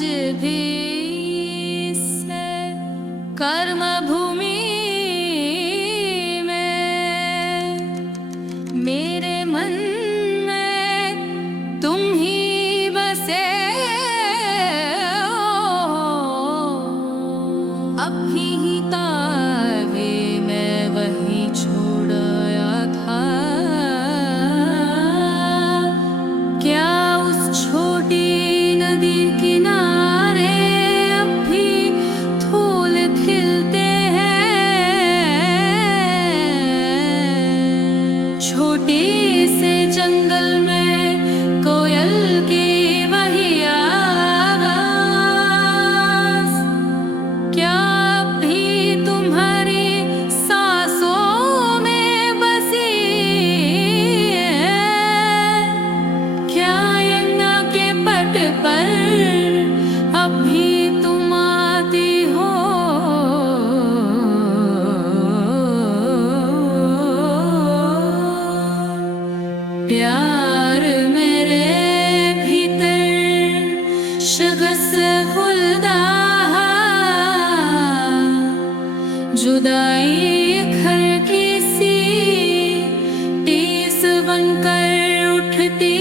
आज भी से कर्म भूमि में मेरे मन में तुम ही बसे अब ही तावे मैं वही छोड़ आया था। क्या उस छोटी नदी किनारे अब भी फूल खिलते हैं? छोटे से जंगल में कोयल की वही आवाज़ क्या अब भी तुम्हारी सांसों में बसी है? क्या यमुना के पट पर अब भी तुम आती हो? प्यार मेरे भीतर शगस फुलदा जुदाई घर की सी टीस बनकर उठती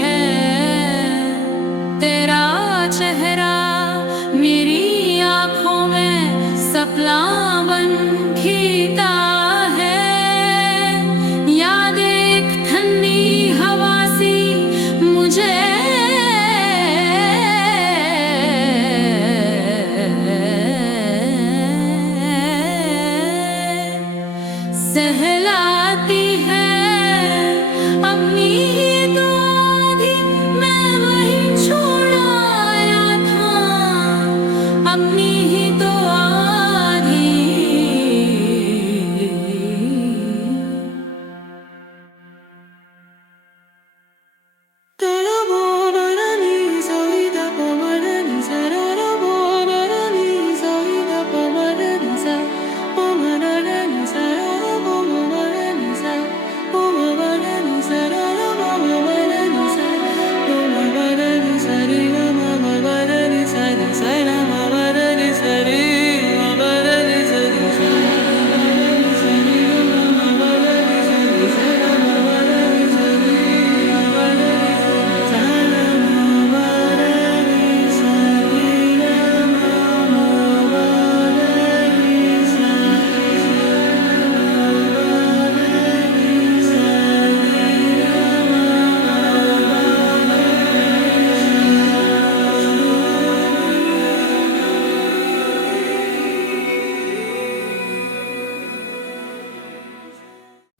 है। तेरा चेहरा मेरी आंखों में सपना बन खींचता है। याद एक ठंडी हवा सी मुझे सहलाती है। अपनी ही तो आधी मैं वही छोड़ आया था। अपनी ही तो आधी तेरा बोबरनी सविता पमरनी सरारा बोबरनी सविता पमरनी सा पमरनी सरारा बोबरनी सा पमरनी सरारा बोबरनी सा पमरनी सरी ममरनी सरी सरा ममरनी सरी ममरनी सरी सरी ममरनी सरी सरा ममरनी सरी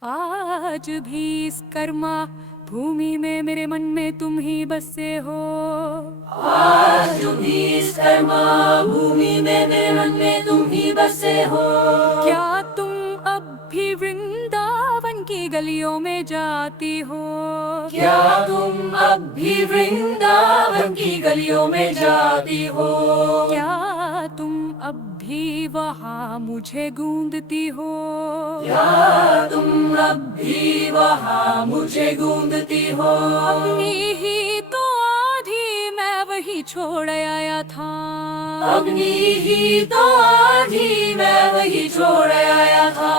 आज भी इस कर्मा भूमि में मेरे मन में तुम ही बसे हो। आज भी इस कर्मा भूमि में मेरे मन में तुम ही बसे हो। क्या तुम अब भी वृंदावन की गलियों में जाती हो? क्या तुम अब भी वृंदावन की गलियों में जाती हो? क्या तुम अब भी वहाँ मुझे गूंजती हो? क्या तुम अब भी वहाँ मुझे गूंजती हो? अपनी ही तो आधी मैं वही छोड़ आया था। अपनी ही तो आधी मैं वही छोड़ आया था।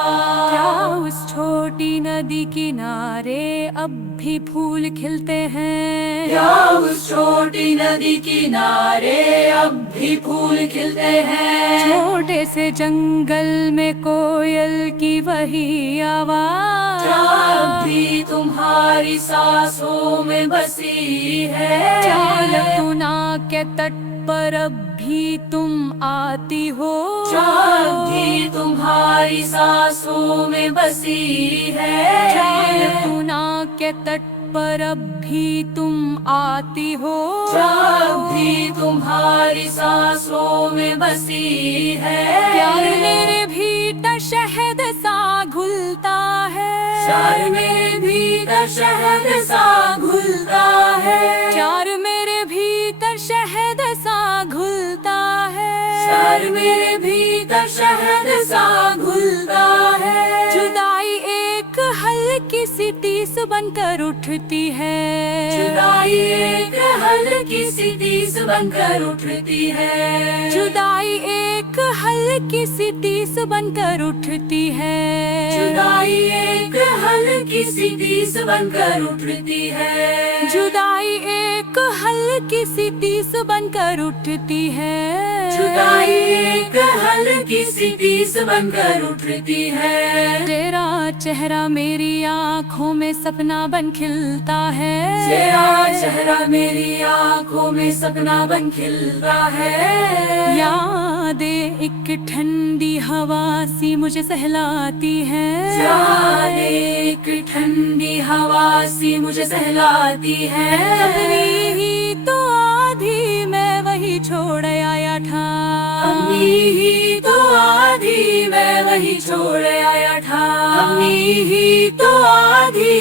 क्या उस छोटी नदी किनारे अब भी फूल खिलते हैं? क्या उस छोटी नदी किनारे अब भी फूल खिलते हैं? छोटे से जंगल में कोयल की वही आवाज़ क्या अब भी तुम्हारी सांसों में बसी है? क्या यमुना के तट पर अब भी तुम आती हो? क्या अब भी तुम्हारी सांसों में बसी है? क्या यमुना के तट पर अब भी तुम आती हो? क्या अब भी तुम्हारी सांसों में बसी है? प्यार मेरे भीतर शहद सा घुलता है। प्यार मेरे भीतर शहद सा घुलता है। प्यार मेरे भीतर शहद सा घुलता है। प्यार मेरे भीतर शहद सा घुलता है। जुदाई एक हल्की सी टीस बनकर उठती है। जुदाई एक हल्की सी टीस बनकर उठती है। जुदाई एक हल्की सी टीस बनकर उठती है। जुदाई एक हल्की सी टीस बनकर उठती है। जुदाई एक हल्की सी टीस बनकर उठती है। जुदाई एक हल्की सी टीस बनकर उठती है। तेरा चेहरा मेरी आँखों में सपना बन खिलता है। तेरा चेहरा मेरी आँखों में सपना बन खिलता है। यादें एक ठंडी हवा सी मुझे सहलाती है। यादें एक ठंडी हवा सी मुझे सहलाती है। अपनी ही तो आधी मैं वही छोड़ आया था। अपनी ही तो आधी मैं वही छोड़ आया था। अपनी ही तो आधी